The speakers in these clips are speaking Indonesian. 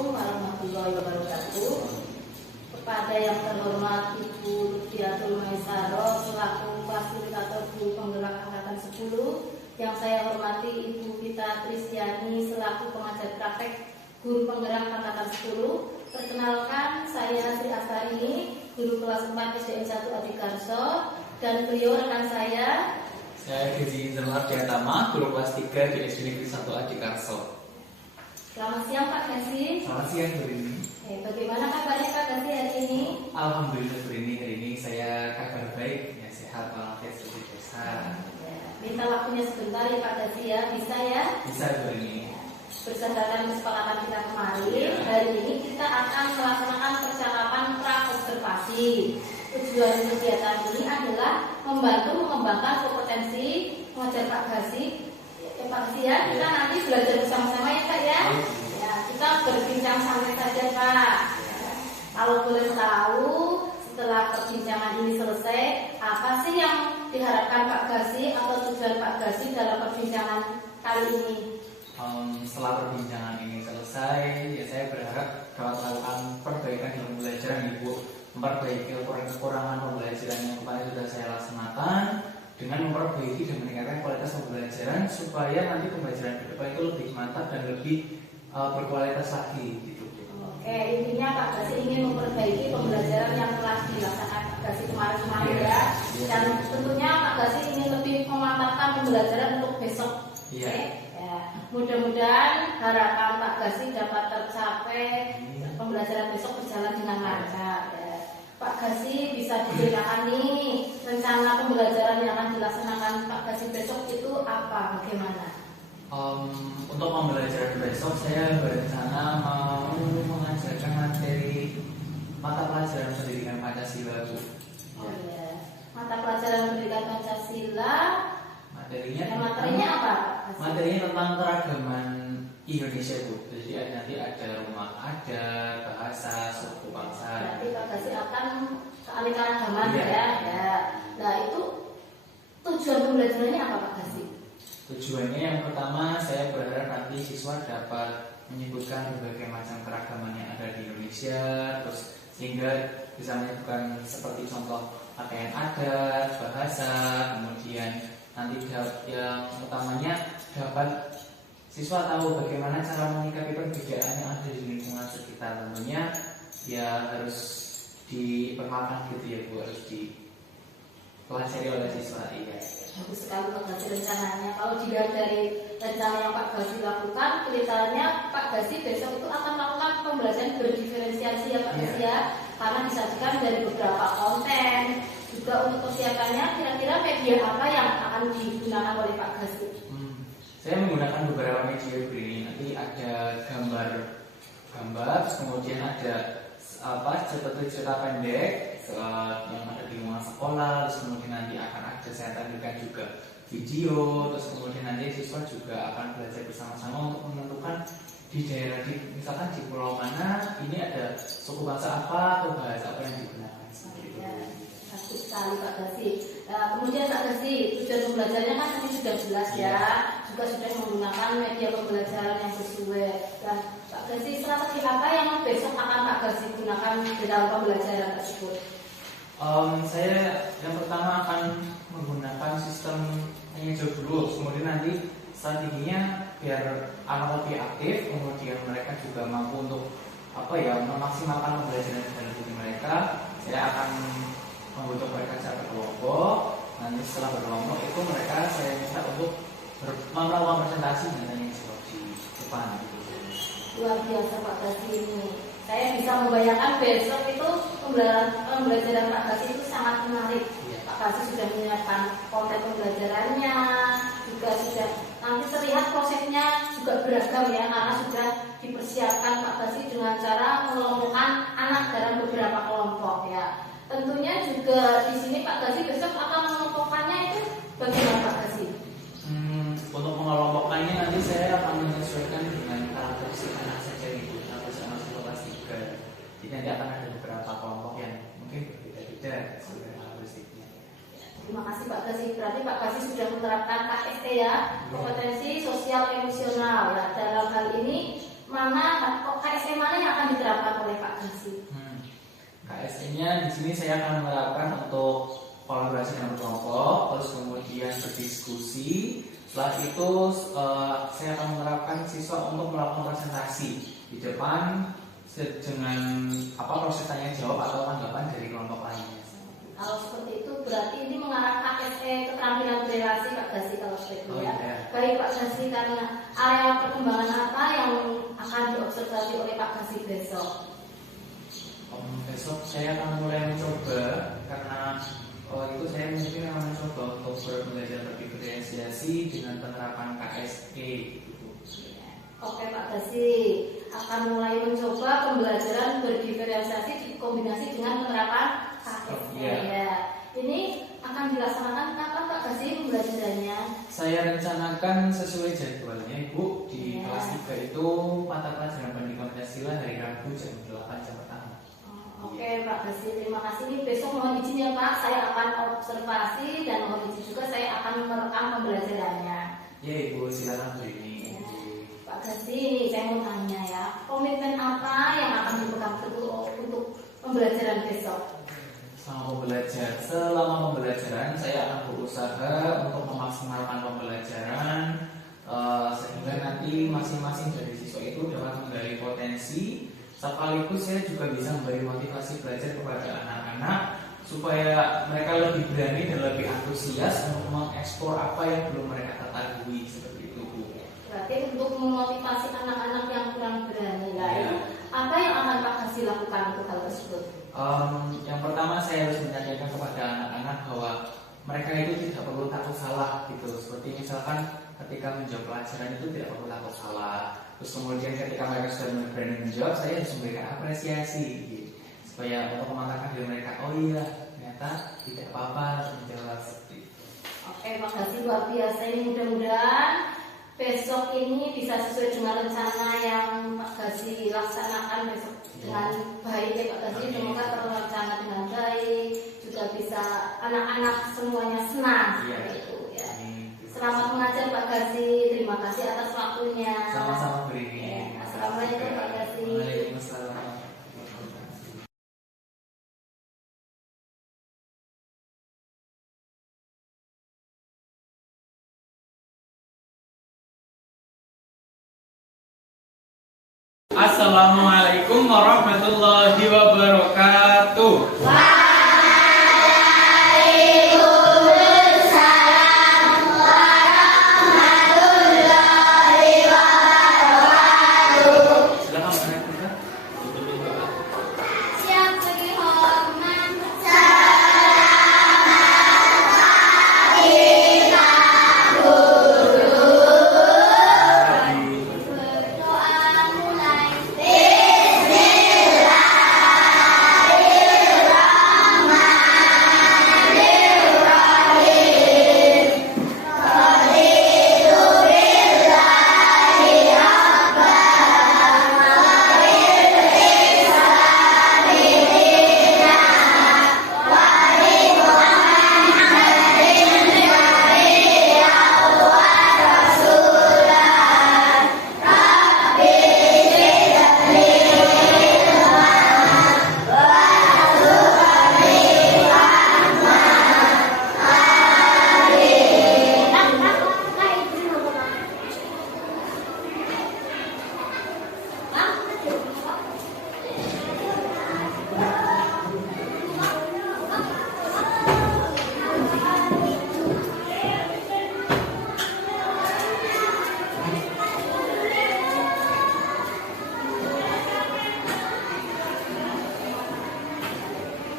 Assalamualaikum warahmatullahi wabarakatuh. Kepada yang terhormat Ibu Ludiatul Maisaro selaku fasilitator guru penggerak angkatan 10, yang saya hormati Ibu Vita Tristiani selaku pengajar praktek guru penggerak angkatan 10. Perkenalkan, saya Sri Astarini, guru kelas 4 SDN 1 Adikarso, dan beliau rekan saya Gezi Zerlar Diatama, guru kelas 3 di SD Negeri 1 Adikarso. Selamat siang Pak Gezi. Selamat siang Bu Rini. Bagaimana kabarnya Pak Gezi hari ini? Alhamdulillah Bu Rini, hari ini saya kabar baik, ya sehat walafiat seperti biasa. Minta waktunya sebentar ya Pak Gezi ya, bisa ya? Bisa Bu Rini. Berdasarkan kesepakatan kita kemarin, hari ini kita akan melaksanakan percakapan pra-observasi. Tujuan kegiatan ini adalah membantu mengembangkan kompetensi mengajar Pak Gezi. Pak Gezi ya, kita nanti belajar bersama-sama ya Pak ya. Ya, kita berbincang santai saja Pak. Kalau boleh tahu, setelah perbincangan ini selesai, apa sih yang diharapkan Pak Gezi atau tujuan Pak Gezi dalam perbincangan kali ini? Setelah perbincangan ini selesai, ya saya berharap dapat melakukan perbaikan dalam pembelajaran Ibu, memperbaiki kekurangan pembelajaran yang kemarin sudah saya laksanakan dengan memperbaiki dan meningkatkan kualitas pembelajaran supaya nanti pembelajaran ke depan itu lebih mantap dan lebih berkualitas lagi gitu. Oke, intinya Pak Gezi ingin memperbaiki pembelajaran yang telah dilaksanakan Pak Gezi kemarin-kemarin ya. Dan tentunya Pak Gezi ingin lebih memantapkan pembelajaran untuk besok. Oke. Mudah-mudahan harapan Pak Gezi dapat tercapai, pembelajaran besok berjalan dengan lancar. Pak Gezi bisa diceritakan nih rencana pembelajaran yang akan dilaksanakan Pak Gezi besok itu apa, bagaimana? Untuk pembelajaran besok saya berencana mau mengajarkan materi mata pelajaran pendidikan Pancasila Bu. Oh ya, mata pelajaran pendidikan Pancasila. Materinya apa? Materinya tentang keragaman Indonesia Bu. Jadi nanti ada rumah adat, bahasa, suku bangsa. Berarti Pak Gezi akan keanekaragaman ya. Nah itu tujuan pembelajarannya apa Pak Gezi? Tujuannya yang pertama saya berharap nanti siswa dapat menyebutkan berbagai macam keragaman yang ada di Indonesia, terus sehingga bisa menyebutkan seperti contoh pakaian adat, bahasa, kemudian nanti yang utamanya dapat siswa tahu bagaimana cara menyikapi perbedaan yang ada di lingkungan sekitar. Tentunya ya harus diperhatikan gitu ya Bu, harus dipelajari oleh siswa. Iya. Bagus sekali Pak Gezi rencananya. Kalau dilihat dari rencana yang Pak Gezi lakukan, kelihatannya Pak Gezi besok itu akan melakukan pembelajaran berdiferensiasi ya Pak Gezi ya, karena disajikan dari beberapa konten. Juga untuk persiapannya, kira-kira media apa yang akan digunakan oleh Pak Gezi? Saya menggunakan beberapa media ini. Nanti ada gambar, terus kemudian ada cerita pendek yang ada di lingkungan sekolah, terus kemudian nanti akan ada saya tampilkan juga video, terus kemudian nanti siswa juga akan belajar bersama-sama untuk menentukan di daerah misalkan di pulau mana ini ada suku bangsa apa atau bahasa apa yang digunakan. Bagus sekali Pak Gezi. Kemudian Pak Gezi, tujuan pembelajarannya kan tadi sudah jelas ya, juga sudah menggunakan media pembelajaran yang sesuai. Dan Pak Gezi, strategi apa yang besok akan Pak Gezi gunakan di dalam pembelajaran tersebut? Saya yang pertama akan menggunakan sistem tanya jawab dulu, kemudian nanti strateginya biar anak lebih aktif, kemudian mereka juga mampu untuk memaksimalkan pembelajaran dalam diri mereka. Saya akan membutuhkan mereka secara berkelompok. Nanti setelah berkelompok itu mereka saya minta untuk melakukan presentasi dan tanya jawab di depan. Luar biasa Pak Gezi ini. Saya bisa membayangkan besok itu pembelajaran Pak Gezi itu sangat menarik. Pak Gezi sudah menyiapkan konten pembelajarannya, juga sudah nanti terlihat prosesnya juga beragam ya, karena sudah dipersiapkan Pak Gezi dengan cara mengelompokkan anak dalam beberapa kelompok ya. Tentunya juga di sini Pak Gezi besok akan mengelompokkannya itu bagaimana Pak Gezi? Untuk mengelompokkannya nanti saya akan menyesuaikan dengan karakteristik anak saja itu, karakteristik anak kelas 3. Jadi nanti akan ada beberapa kelompok yang mungkin berbeda-beda sesuai karakteristiknya. Terima kasih Pak Gezi. Berarti Pak Gezi sudah menerapkan KST ya, kompetensi sosial emosional. Nah, dalam hal ini KSE mana yang akan diterapkan oleh Pak Gasi? KSE-nya di sini saya akan menerapkan untuk kolaborasi dengan kelompok, terus kemudian berdiskusi. Setelah itu saya akan menerapkan siswa untuk melakukan presentasi di depan dengan proses tanya jawab atau tanggapan dari kelompok lainnya. Kalau seperti itu berarti ini mengarah KSE keterampilan berrelasi Pak Gasi kalau seperti itu ya. Baik Pak Gasi, karena area perkembangan apa yang akan diobservasi oleh Pak Gasi besok? Besok saya akan mulai mencoba karena itu saya mungkin akan mencoba untuk belajar lebih berasosiasi dengan penerapan KSE. Oke Pak Gasi, akan mulai mencoba pembelajaran berdiferensiasi dikombinasi dengan penerapan KSE. Ya. Ini akan dilaksanakan kapan Pak Gasi pembelajarannya? Saya rencanakan sesuai jadwalnya Ibu. Di kelas 3 itu mata pelajaran pendidikan Pancasila hari Rabu jam 8 jam pertama. Oke Pak Gasi, terima kasih. Ini besok mohon izin ya Pak, saya akan observasi dan mohon izin juga saya akan merekam pembelajarannya. Ya Ibu, silakan Bu ini. Pak Gasi, saya mau tanya ya, komitmen apa yang akan dipegang teguh untuk pembelajaran besok? Selama pembelajaran saya akan berusaha untuk memaksimalkan pembelajaran sehingga nanti masing-masing dari siswa itu dapat menggali potensi, sekaligus saya juga bisa memberi motivasi belajar kepada anak-anak supaya mereka lebih berani dan lebih antusias untuk mengeksplor apa yang belum mereka ketahui seperti itu Bu. Berarti untuk memotivasi anak-anak yang kurang berani apa yang akan Pak Gasi lakukan untuk hal tersebut? Yang pertama saya harus menyadarkan kepada anak-anak bahwa mereka itu tidak perlu takut salah gitu. Seperti misalkan ketika menjawab pelajaran itu tidak perlu takut salah. Terus kemudian ketika mereka sudah berani menjawab, saya harus memberikan apresiasi gitu. Supaya untuk memantapkan diri mereka, oh iya ternyata tidak apa-apa menjawab seperti itu. Oke Pak Gasi, luar biasa. Ini mudah-mudahan besok ini bisa sesuai dengan rencana yang Pak Gasi laksanakan besok dengan baik ya Pak Gasi. Semoga terlaksana dengan baik, juga bisa anak-anak semuanya senang seperti itu ya. Selamat mengajar Pak Gasi, terima kasih atas waktunya. Sama-sama Bu Rini. Assalamualaikum Pak Gasi. Waalaikumsalam. Assalamualaikum warahmatullahi wabarakatuh. Waalaikumsalam warahmatullahi wabarakatuh. Silakan Pak. Siap bagi hormat. Berdoa mulai.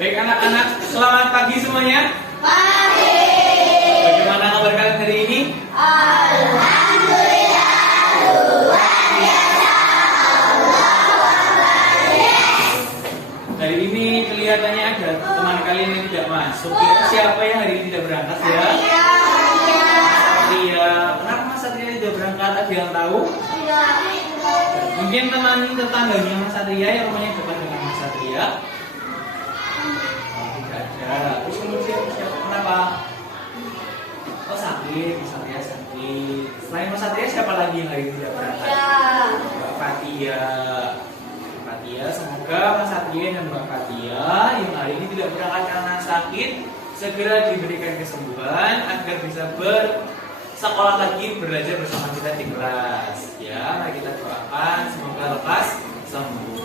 Baik anak-anak, selamat pagi semuanya. Pagi. Bagaimana kabar kalian hari ini? Alhamdulillah luar biasa. Hari ini kelihatannya ada teman kalian yang tidak masuk. Siapa yang hari ini tidak berangkat ya? Iya. Kenapa Mas Satria tidak berangkat? Ada yang tahu? Mungkin teman tetangganya Mas Satria yang rumahnya dekat dengan Mas Satria. Tidak ada. Terus kemudian kenapa? Oh sakit, Mas Satria sakit. Selain Mas Satria siapa lagi yang hari ini tidak berangkat? Mbak Fatia. sakit segera diberikan kesembuhan agar bisa bersekolah lagi, belajar bersama kita di kelas. Ya, mari kita doakan semoga lekas sembuh.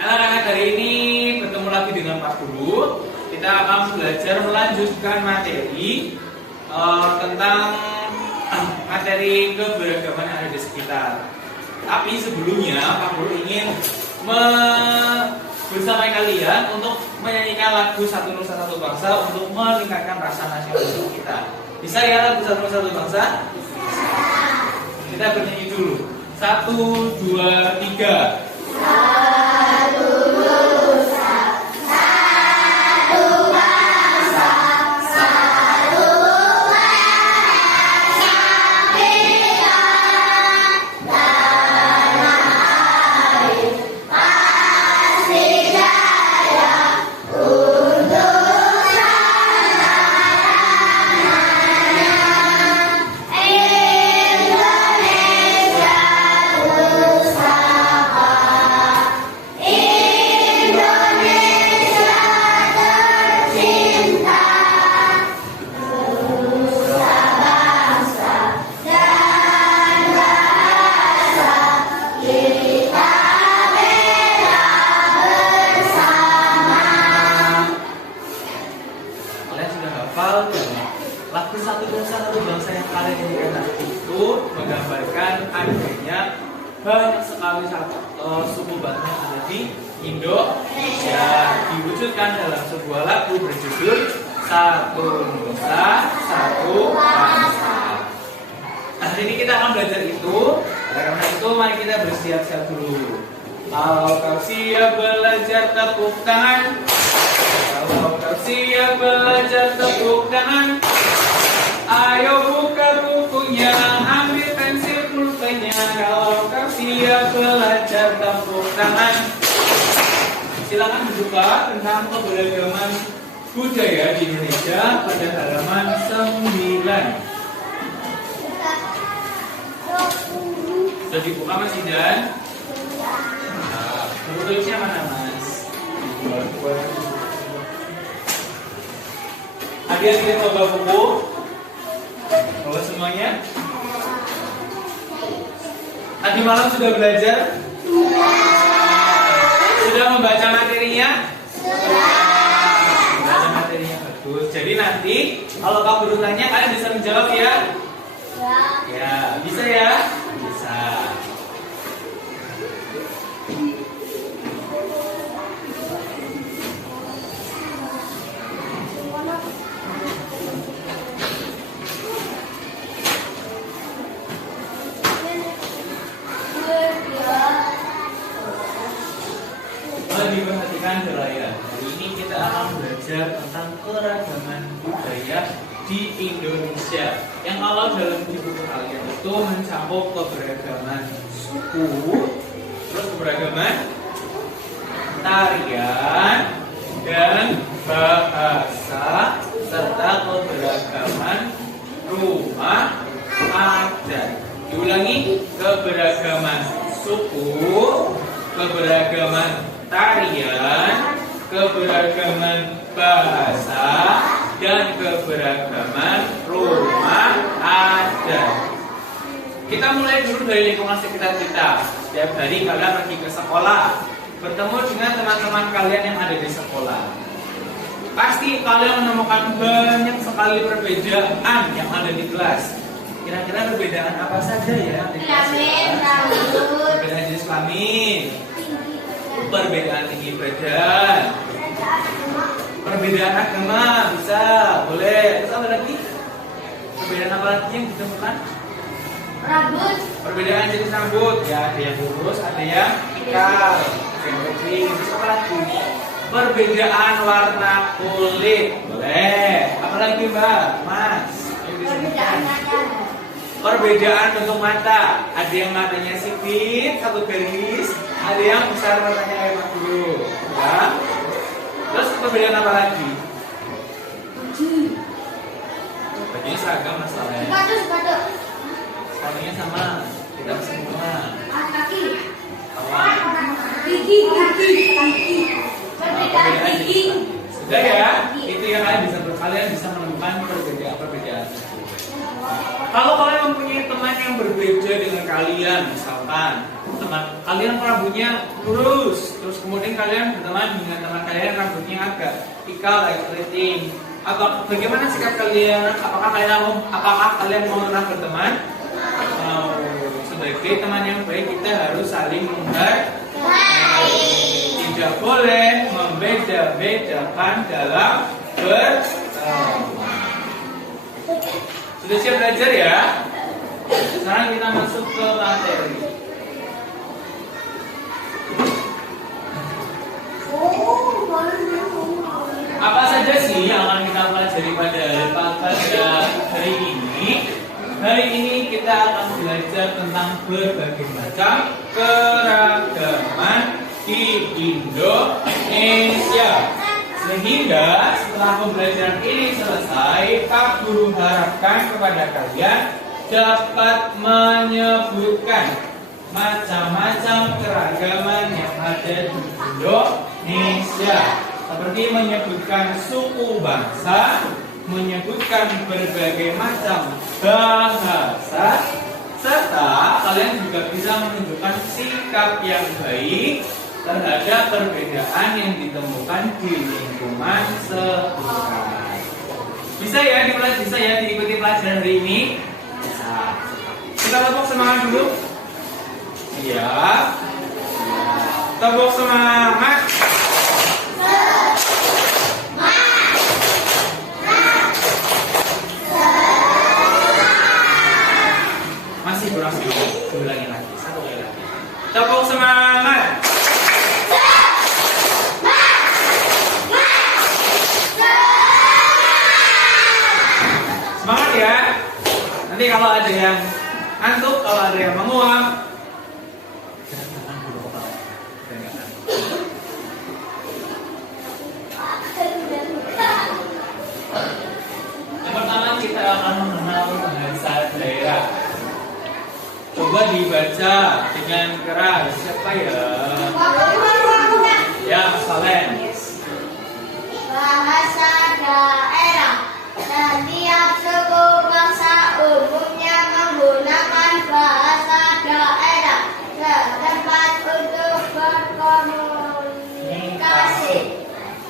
Anak-anak, hari ini bertemu lagi dengan Pak Guru. Kita akan belajar melanjutkan materi tentang materi keberagaman yang ada di sekitar. Tapi sebelumnya Pak Guru ingin bersama kalian untuk menyanyikan lagu Satu Nusa Satu Bangsa untuk meningkatkan rasa nasionalisme kita. Bisa ya lagu Satu Nusa Satu Bangsa? Bisa. Kita bernyanyi dulu. 1, 2, 3. Satu Nusa, satu bangsa, satu bangsa kita, tanah air pasti jaya untuk selamanya. Indonesia pusaka, Indonesia tercinta, nusa bangsa dan bahasa kita bela bersama. Kalian sudah hafal ya? Lagu Satu Nusa Satu Bangsa yang kalian nyanyikan tadi itu menggambarkan adanya banyak sekali suku bangsa yang ada di Indonesia, diwujudkan dalam sebuah lagu berjudul Satu Nusa Satu Bangsa. Nah, hari ini kita akan belajar itu. Oleh karena itu, mari kita bersiap-siap dulu. Kalau kau siap belajar, tepuk tangan. Kalau kau siap belajar, tepuk tangan. Ayo buka bukunya, ambil pensil pulpennya. Kalau kau siap belajar, tepuk tangan. Silakan dibuka tentang keberagaman budaya di Indonesia pada halaman 9. Sudah dibuka Mas Idan? Nah, buku tulisnya mana Mas? Ada yang ingin bawa buku? Bawa semuanya? Tadi malam sudah belajar? Sudah membaca materinya? Membaca materinya bagus. Jadi nanti kalau Pak Guru tanya kalian bisa menjawab ya? Ya, bisa ya? Bisa. Diperhatikan ya. Hari ini kita akan belajar tentang keragaman budaya di Indonesia. Yang kalau dalam buku kalian itu mencakup keberagaman suku, terus keberagaman tarian dan bahasa, serta keberagaman rumah adat. Diulangi, keberagaman suku, keberagaman tarian, keberagaman bahasa, dan keberagaman rumah adat. Kita mulai dulu dari lingkungan sekitar kita. Setiap hari kalian pergi ke sekolah, bertemu dengan teman-teman kalian yang ada di sekolah. Pasti kalian menemukan banyak sekali perbedaan yang ada di kelas. Kira-kira perbedaan apa saja ya? Perbedaan jenis kelamin, perbedaan tinggi badan, perbedaan agama, bisa, boleh. Terus apa lagi? Perbedaan apa lagi yang ditemukan? Rambut. Perbedaan jenis rambut, ya ada yang lurus, ada yang ikal, ada yang kering. Terus apa lagi? Perbedaan warna kulit, boleh. Apa lagi Mbak, Mas? Perbedaan bentuk mata, ada yang matanya sipit, satu garis, ada yang besar matanya kayak Mas Guru, ya. Terus perbedaan apa lagi? Bajunya seragam masalahnya. Sepatu. Sepatunya sama kita semua. Kaki. Apa? Gigi. Perbedaan Udah ya, itu yang kalian bisa menemukan perbedaan. Kalau kalian mempunyai teman yang berbeda dengan kalian, misalkan teman kalian rambutnya lurus, terus kemudian kalian berteman dengan teman kalian rambutnya agak ikal, agak keriting, atau bagaimana sikap kalian? Apakah kalian mau berteman? Sebagai teman yang baik kita harus saling menghargai. Tidak boleh membeda-bedakan dalam berteman. Sudah siap belajar ya? Sekarang kita masuk ke materi. Apa saja sih yang akan kita pelajari pada hari ini? Hari ini kita akan belajar tentang berbagai macam keragaman di Indonesia. Sehingga setelah pembelajaran ini selesai, Pak Guru harapkan kepada kalian dapat menyebutkan macam-macam keragaman yang ada di Indonesia, seperti menyebutkan suku bangsa, menyebutkan berbagai macam bahasa, serta kalian juga bisa menunjukkan sikap yang baik terhadap perbedaan yang ditemukan di lingkungan sekitar. Bisa ya diikuti pelajaran hari ini? Bisa. Kita tepuk semangat dulu. Siap. Tepuk semangat. Masih kurang sedikit. Ulangi lagi. Satu kali lagi. Tepuk semangat. Semangat ya. Nanti kalau ada yang ngantuk, kalau ada yang menguap, yang pertama kita akan mengenal bahasa daerah. Coba dibaca dengan keras. Siapa ya? Ya, Mas Valen. Bahasa daerah. Setiap suku bangsa umumnya menggunakan bahasa daerah setempat untuk berkomunikasi.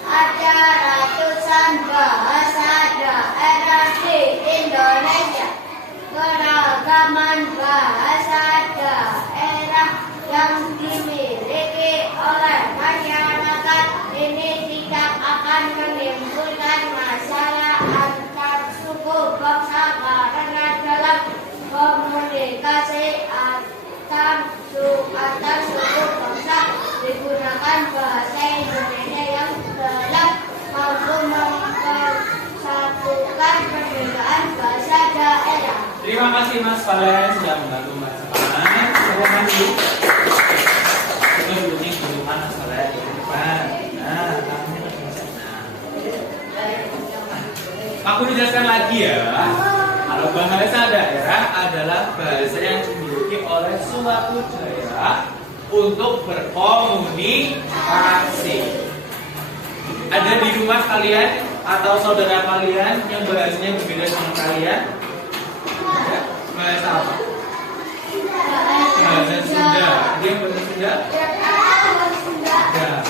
Ada ratusan bahasa daerah di Indonesia. Keragaman bahasa daerah yang dimiliki oleh masyarakat ini tidak akan menimbulkan masalah antar suku bangsa karena dalam komunikasi antar suku bangsa digunakan bahasa Indonesia yang dalam mampu mempersatukan perbedaan bahasa daerah. Terima kasih Mas Valen sudah membantu Mas Valen. Silakan dulu. Kita duduknya di depan Mas Valen di depan. Nah, tangannya ke sana. Aku jelaskan lagi ya. Kalau bahasa daerah adalah bahasa yang dimiliki oleh suatu daerah untuk berkomunikasi. Ada di rumah kalian atau saudara kalian yang bahasanya berbeda dengan kalian? Bahasa apa? Bahasa Sunda. Dia bahasa Sunda? Ya.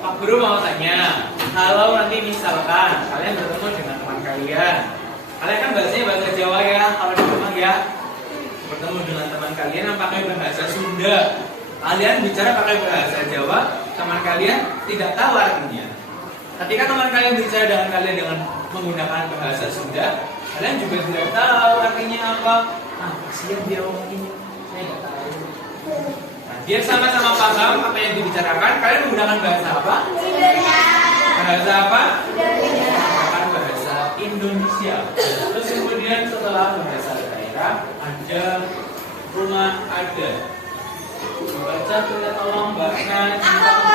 Pak Guru mau tanya, kalau nanti misalkan kalian bertemu dengan teman kalian kan bahasanya bahasa Jawa ya, kalau di rumah ya, bertemu dengan teman kalian yang pakai bahasa Sunda, kalian bicara pakai bahasa Jawa, teman kalian tidak tahu artinya. Ketika teman kalian bicara dengan kalian dengan menggunakan bahasa Sunda, kalian juga tidak tahu artinya apa. Kasihan dia ngomonginnya, saya tidak tahu. Nah, biar sama-sama paham apa yang dibicarakan, kalian menggunakan bahasa apa? Bahasa apa? Menggunakan bahasa Indonesia. Terus kemudian setelah bahasa daerah ada rumah adat. Baca tulis tolong Mbak Najwa.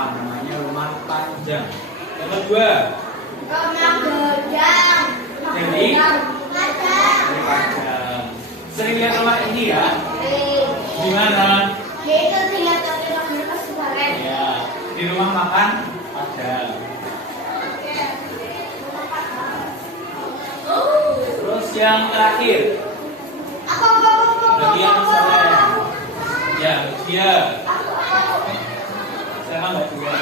paham, namanya rumah panjang. Yang kedua, Rumah gedang. Jadi? Dari panjang. Sering lihat rumah ini ya? Di mana? Itu dilihat dari rumah kebaren. Ya, di rumah makan ada. Terus yang terakhir, bagian saya. Ya, dia. Siapa nggak juga?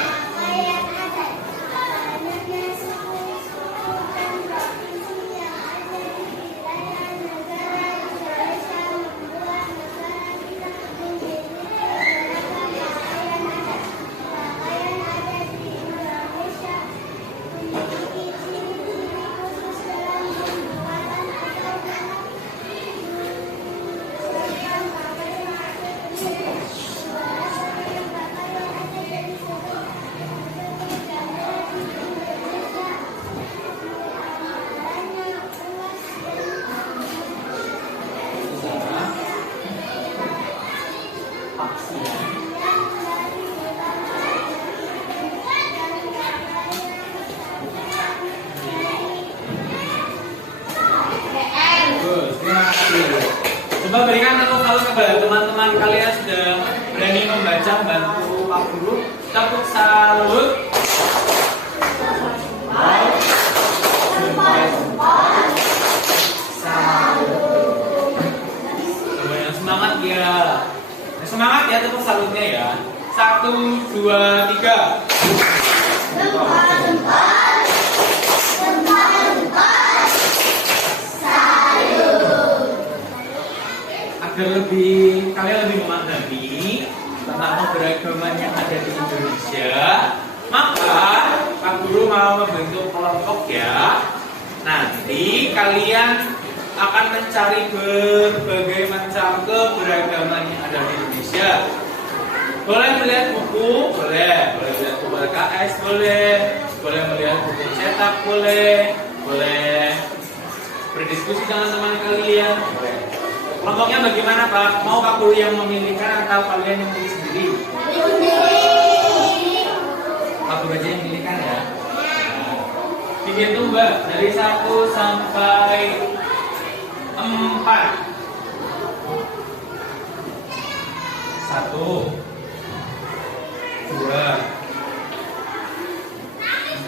Coba berikan tepuk tangan kepada teman-teman kalian sudah berani membaca bantu Pak Guru. Tepuk salut. Coba yang semangat ya. Yang semangat ya tepuk salutnya ya. 1, 2, 3. Agar kalian lebih memahami tentang keberagaman yang ada di Indonesia, maka Pak Guru mau membentuk kelompok ya. Nanti kalian akan mencari berbagai macam keberagaman yang ada di Indonesia. Boleh melihat buku, boleh melihat buku LKS, boleh melihat buku cetak, boleh berdiskusi dengan teman kalian, boleh. Kelompoknya bagaimana Pak? Mau Pak Guru yang memilihkan atau kalian yang pilih sendiri? Pak Guru aja yang pilihkan ya. Dihitung Mbak dari 1 sampai 4. 1, 2,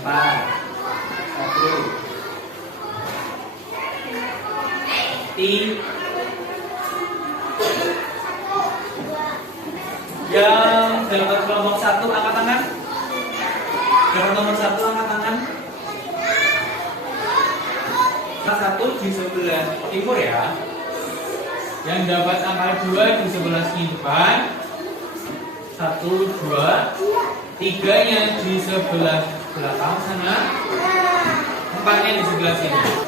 4, 1, 3. Yang dapat kelompok 1 angkat tangan. Dapat nomor 1 angkat tangan. 1 di sebelah timur ya. Yang dapat angka 2 di sebelah sini depan. 1, 2, 3-nya di sebelah belakang sana. 4-nya di sebelah sini.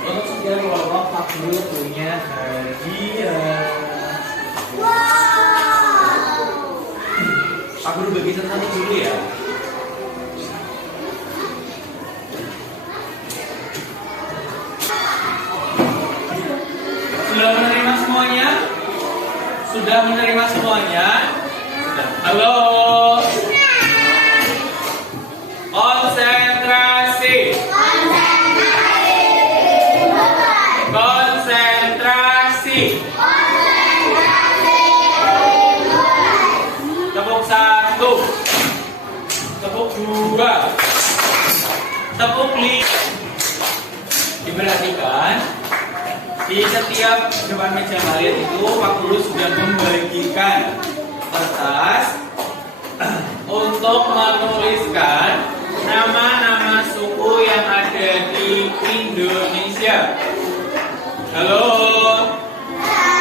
Untuk setiap kelompok Pak Guru punya hadiah. Pak Guru bagi satu dulu ya. Sudah menerima semuanya? Sudah menerima semuanya? Sudah. Halo. Konsentrasi. Konsentrasi. Tepuk 1. Tepuk 2. Tepuk 5. Diperhatikan, di setiap depan meja kalian itu Pak Guru sudah membagikan kertas untuk menuliskan nama-nama suku yang ada di Indonesia. Halo.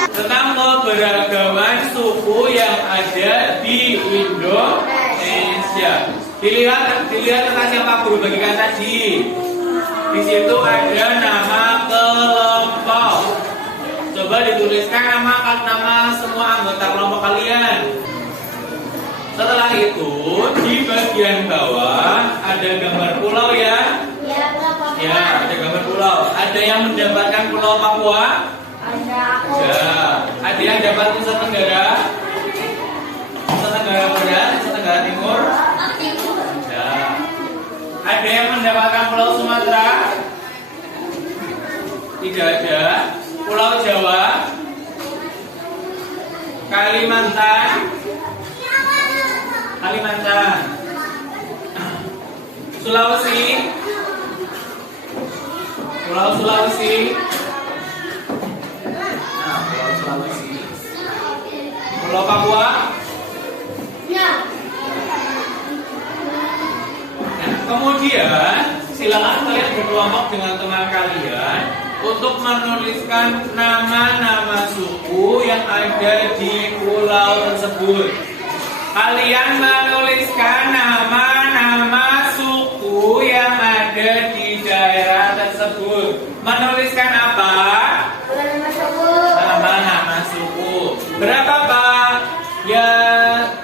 Tentang keberagaman suku yang ada di Indonesia. Dilihat kertasnya Pak Guru bagikan tadi. Di situ ada nama kelompok. Coba dituliskan nama semua anggota kelompok kalian. Setelah itu di bagian bawah ada gambar pulau ya. Ya, ada gambar pulau. Ada yang mendapatkan Pulau Papua? Ada yang dapat Nusa Tenggara? Nusa Tenggara Barat, Nusa Tenggara Timur? mendapatkan Pulau Sumatera? Tidak ada. Pulau Jawa? Kalimantan? Kalimantan. Sulawesi? Pulau Sulawesi? Nah, Pulau Sulawesi. Pulau Papua? Ya. Nah, kemudian silakan kalian berkelompok dengan teman kalian untuk menuliskan nama-nama suku yang ada di pulau tersebut. Kalian menuliskan nama-nama suku yang ada di daerah tersebut. Menuliskan apa? Nama-nama suku. Berapa, Pak? Ya,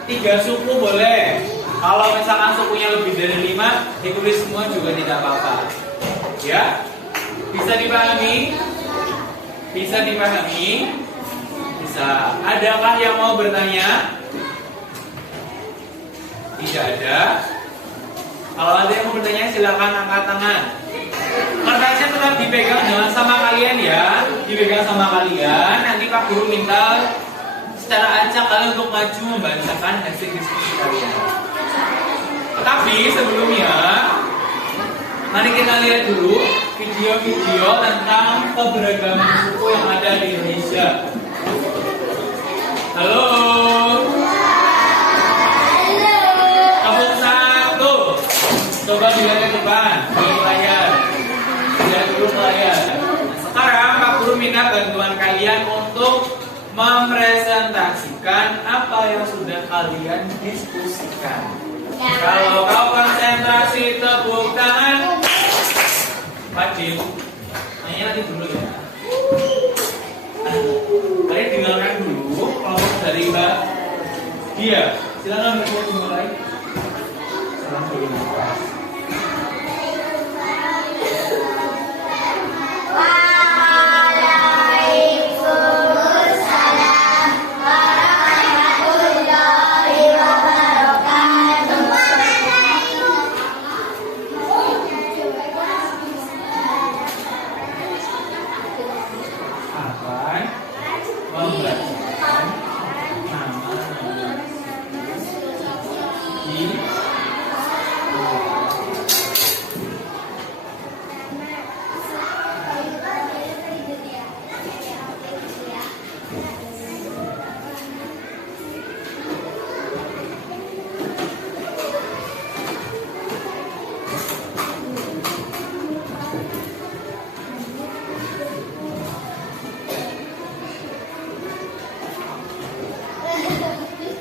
3 suku boleh. Kalau misalkan sukunya lebih dari 5, ditulis semua juga tidak apa-apa. Ya? Bisa dipahami? Bisa dipahami? Bisa. Adakah yang mau bertanya? Tidak ada. Kalau ada yang mau bertanya, silakan angkat tangan. Kertasnya tetap dipegang jangan sama kalian ya. Dipegang sama kalian. Nanti Pak Guru minta secara acak kalian untuk maju membacakan hasil diskusi kalian. Tapi sebelumnya, mari kita lihat dulu video-video tentang keberagaman suku yang ada di Indonesia. Halo. Tepuk 1. Coba dilihat ke depan, di layar. Lihat dulu ke layar. Nah, sekarang Pak Guru minta bantuan kalian untuk mempresentasikan apa yang sudah kalian diskusikan. Kalau kau konsentrasi, tepuk tangan. Wajib. Nanya nanti dulu ya. Kalian dengarkan dulu kelompok dari Mbak Dia. Silakan mulai. Salam dulu.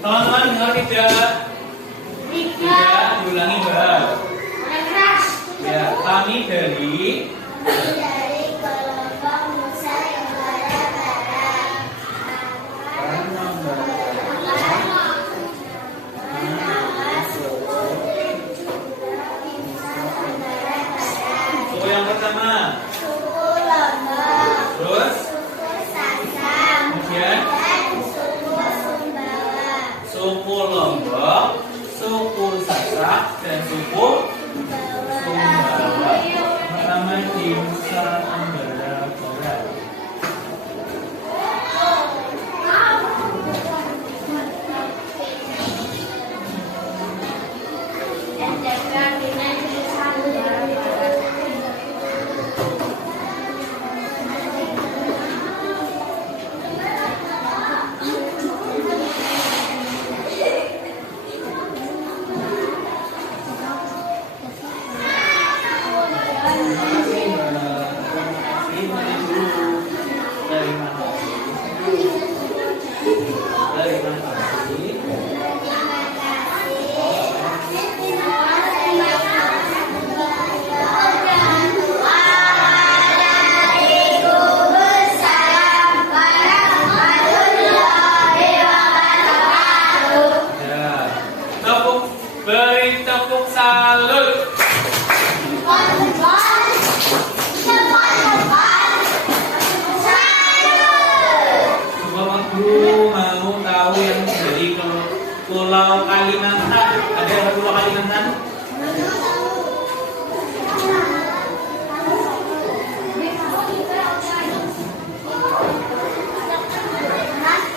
Teman-teman dengar tidak? Tidak, diulangi Mbak. Ya, kami dari kelompok Nusa Tenggara Barat. suku yang pertama. Suku Lombok, Terus, suku Sasak, kemudian dan suku Sumbawa. suku Lombok, suku Sasak, dan suku Sumbawa. Pertama di Nusa Tenggara Barat. Dan jaga dengan Nusa Tenggara Barat. Beri tepuk salut. Bapak Guru mau tahu yang dari Pulau Kalimantan. Ada yang Pulau Kalimantan?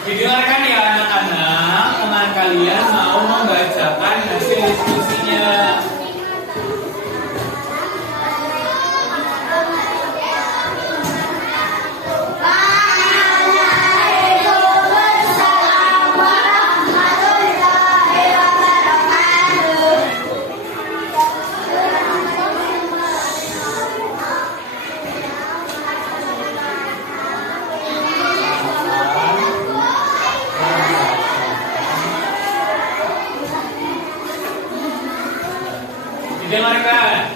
Didengarkan ya anak-anak, teman kalian mau membacakan hasil diskusinya. Didengarkan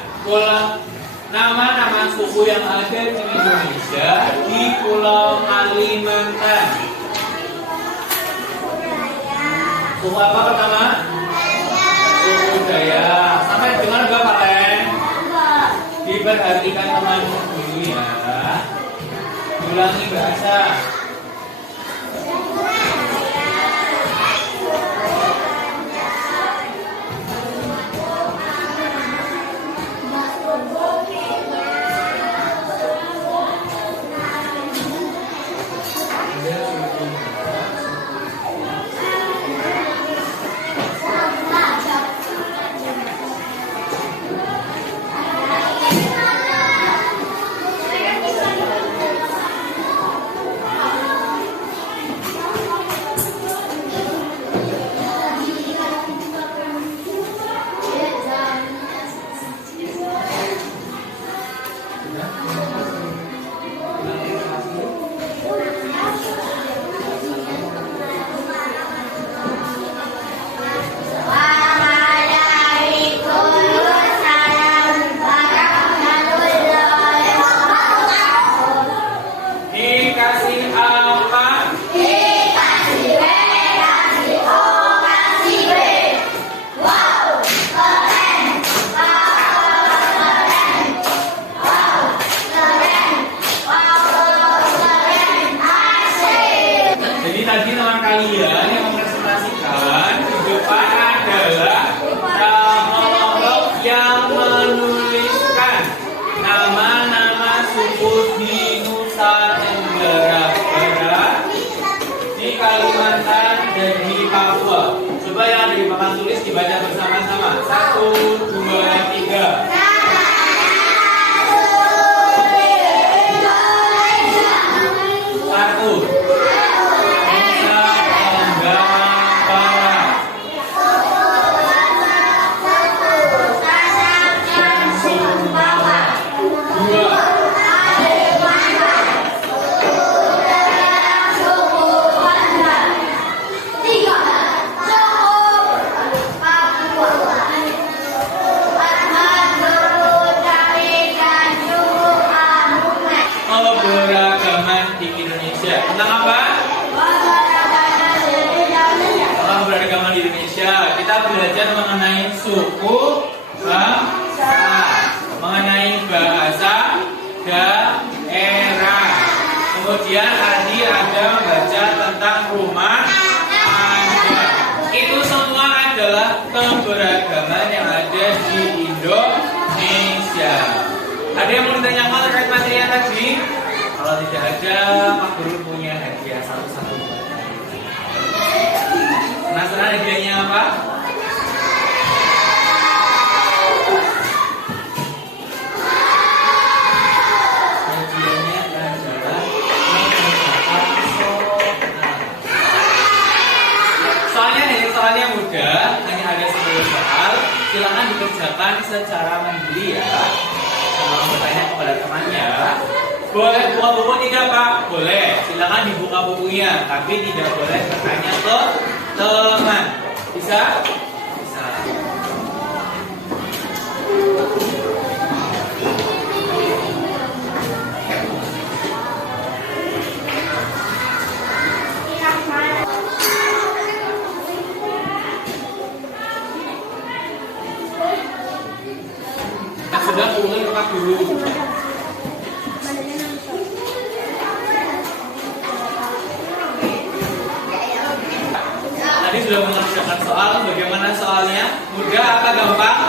nama-nama suku yang ada di Indonesia di Pulau Kalimantan. Suku apa pertama? Suku Dayak. Sampai dengar gak Pak Len? Diperhatikan teman dulu ya. Ulangi bahasa. Tadi teman kalian yang mempresentasikan di depan adalah monolog yang menuliskan nama-nama suku di Nusa Tenggara Barat, di Kalimantan dan di Papua. Coba yang ada di papan tulis dibaca bersama-sama. 1, 2, 3. Keberagaman di Indonesia. Tentang apa? Tentang keberagaman di Indonesia. Kita belajar mengenai suku, bangsa, mengenai bahasa, daerah. Kemudian tadi ada membaca tentang rumah tangga. Itu semua adalah keberagaman yang ada di Indonesia. Ada yang mau ditanyakan terkait materi yang tadi? Kalau tidak ada, Pak Guru punya hadiah satu-satu. Penasaran hadiahnya apa? Hadiahnya adalah soalnya mudah, hanya ada 10 soal. Silakan dikerjakan secara mandiri ya. Kalau bertanya kepada temannya, boleh buka buku tidak Pak? Boleh, silakan dibuka bukunya, tapi tidak boleh bertanya ke teman. Bisa? Bisa. Sudah mulai Pak Guru. Tadi sudah mengerjakan soal. Bagaimana soalnya? Mudah apa gampang?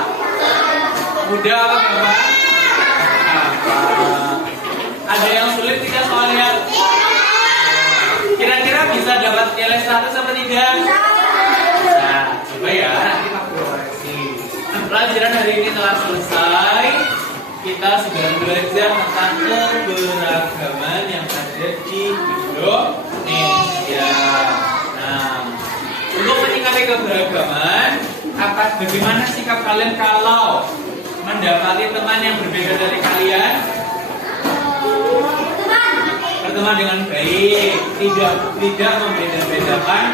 Mudah apa gampang? Apa? Ada yang sulit tidak soalnya? Kira-kira bisa dapat nilai 100 apa tidak? Bisa. Coba ya, nanti Pak Guru koreksi. Pelajaran hari ini telah selesai. Kita sudah belajar tentang keberagaman yang ada di Indonesia. Nah, untuk menyikapi keberagaman, bagaimana sikap kalian kalau mendapati teman yang berbeda dari kalian? Berteman dengan baik, tidak membeda-bedakan.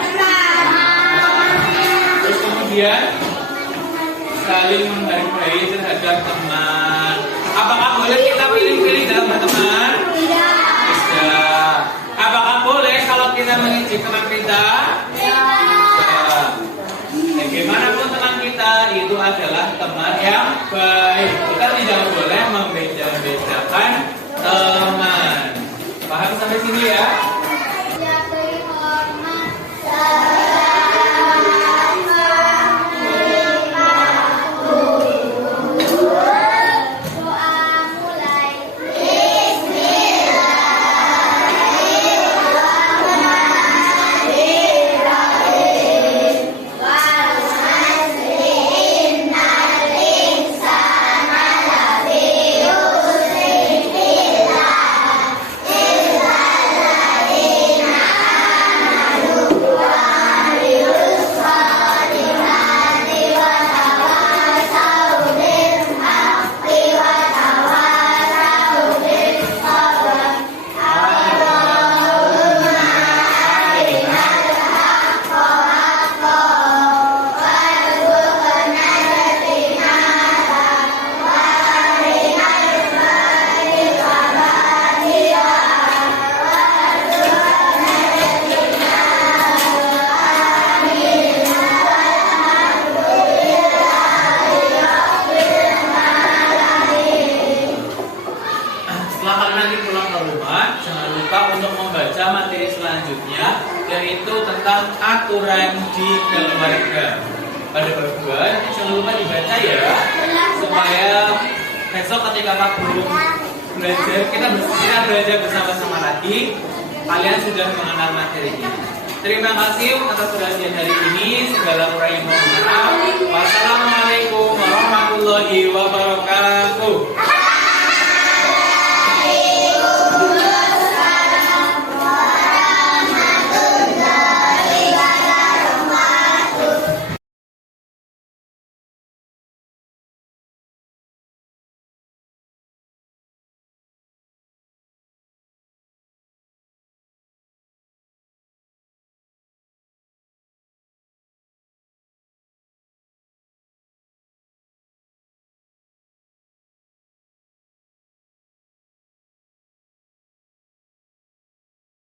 Terus kemudian saling menghargai terhadap teman. Apakah boleh kita pilih-pilih dalam berteman? Tidak. Apakah boleh kalau kita mengejek teman kita? Tidak. Bagaimanapun teman kita itu adalah teman yang baik. Kita tidak boleh membeda-bedakan teman. Paham sampai sini ya? Yaitu tentang aturan di keluarga. Pada bab 2 nanti jangan lupa dibaca ya, supaya besok ketika Pak Guru belajar, kita belajar bersama-sama lagi, kalian sudah mengenal materi ini. Terima kasih atas perhatian hari ini. Segala kurang yang mohon maaf. Wassalamualaikum warahmatullahi wabarakatuh.